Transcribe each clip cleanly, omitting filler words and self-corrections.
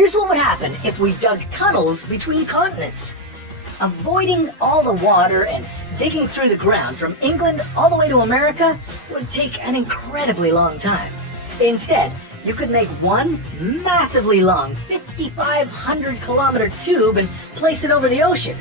Here's what would happen if we dug tunnels between continents. Avoiding all the water and digging through the ground from England all the way to America would take an incredibly long time. Instead, you could make one massively long 5,500 kilometer tube and place it over the ocean.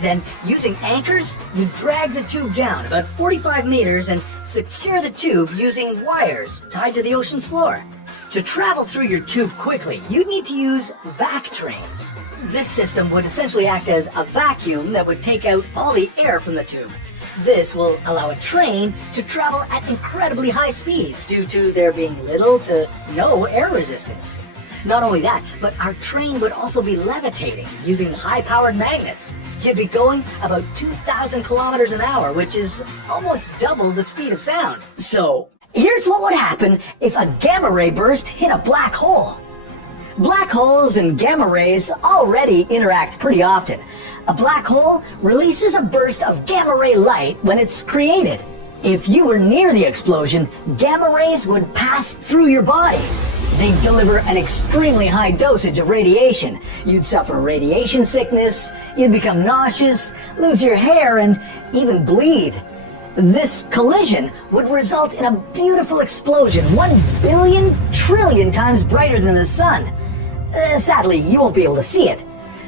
Then, using anchors, you drag the tube down about 45 meters and secure the tube using wires tied to the ocean's floor. To travel through your tube quickly, you'd need to use vac trains. This system would essentially act as a vacuum that would take out all the air from the tube. This will allow a train to travel at incredibly high speeds due to there being little to no air resistance. Not only that, but our train would also be levitating using high-powered magnets. You'd be going about 2,000 kilometers an hour, which is almost double the speed of sound. So, here's what would happen if a gamma ray burst hit a black hole. Black holes and gamma rays already interact pretty often. A black hole releases a burst of gamma ray light when it's created. If you were near the explosion, gamma rays would pass through your body. They'd deliver an extremely high dosage of radiation. You'd suffer radiation sickness, you'd become nauseous, lose your hair, and even bleed. This collision would result in a beautiful explosion 1 billion trillion times brighter than the sun. Sadly, you won't be able to see it.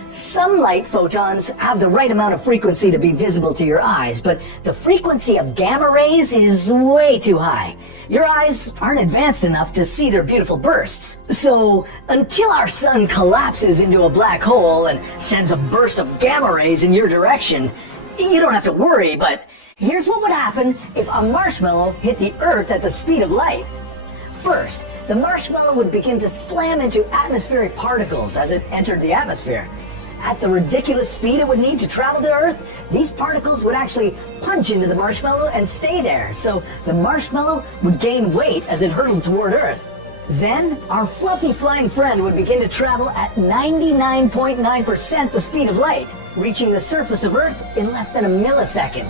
Some light photons have the right amount of frequency to be visible to your eyes, but the frequency of gamma rays is way too high. Your eyes aren't advanced enough to see their beautiful bursts. So, until our sun collapses into a black hole and sends a burst of gamma rays in your direction, you don't have to worry, but here's what would happen if a marshmallow hit the Earth at the speed of light. First, the marshmallow would begin to slam into atmospheric particles as it entered the atmosphere. At the ridiculous speed it would need to travel to Earth, these particles would actually punch into the marshmallow and stay there, so the marshmallow would gain weight as it hurtled toward Earth. Then, our fluffy flying friend would begin to travel at 99.9% the speed of light, reaching the surface of Earth in less than a millisecond.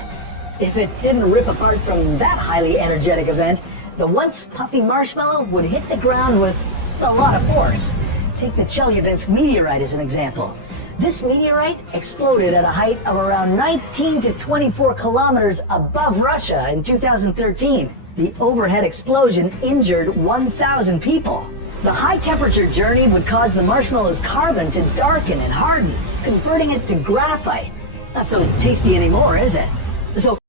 If it didn't rip apart from that highly energetic event, the once puffy marshmallow would hit the ground with a lot of force. Take the Chelyabinsk meteorite as an example. This meteorite exploded at a height of around 19 to 24 kilometers above Russia in 2013. The overhead explosion injured 1,000 people. The high temperature journey would cause the marshmallow's carbon to darken and harden, converting it to graphite. Not so tasty anymore, is it? So